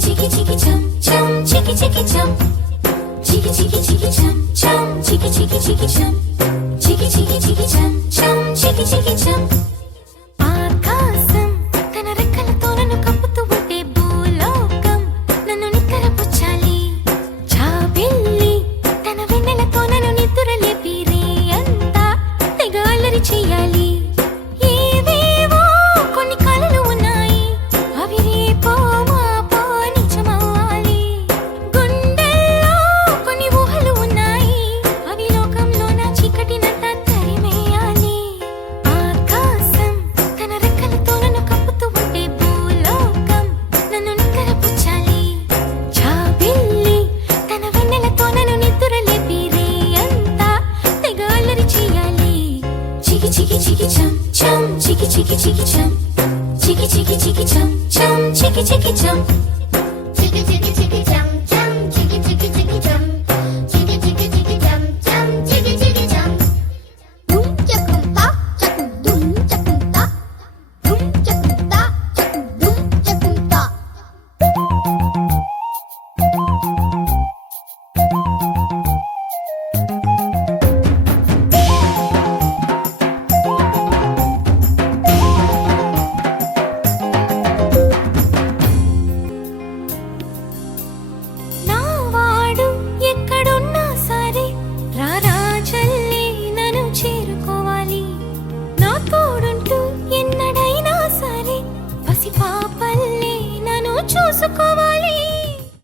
chiki chiki chum chum chiki chiki chum chiki chiki chiki chum chum chiki chiki chiki chum chiki chiki chiki chum chum chiki chiki chum ఆకాశం తన రెక్కలతో నన్ను కప్పుతూ ఉంటే భూలోకం నన్ను నిక్కరపుచ్చాలి జాబిల్లి తన వెన్నెలతో నన్ను నిద్రలేపి రేయంతా తెగ అల్లరి చెయ్యాలి ఏవేవో కొన్ని కలలు ఉన్నాయి అవి రేపో మాపో నిజమవ్వాలి గుండెల్లో కొన్ని ఊహలు ఉన్నాయి అవి లోకంలో నా చీకటినంతా తరిమేయాలి ఆకాశం తన రెక్కలతో నన్ను కప్పుతూ ఉంటే భూలోకం నన్ను నిక్కరపుచ్చాలి జాబిల్లి తన వెన్నెలతో నన్ను నిద్రలేపి రేయంతా తెగ అల్లరి చెయ్యాలి చికి చికి చికి చం చం చికి చికి చికి చం చికి చికి చికి చం చం చికి చికి చం Chiki chiki chiki chum chum chiki chiki chiki chum chiki chiki chiki chum chum chiki chiki chum dum chakum ta chakum dum chakum ta dum chakum ta chakum dum chakum ta నా వాడు ఎక్కడున్నా సరే రారాజల్లే నన్ను చేరుకోవాలి నా తోడుంటూ ఎన్నడైనా సరే పసిపాపల్లే నన్ను చూసుకోవాలి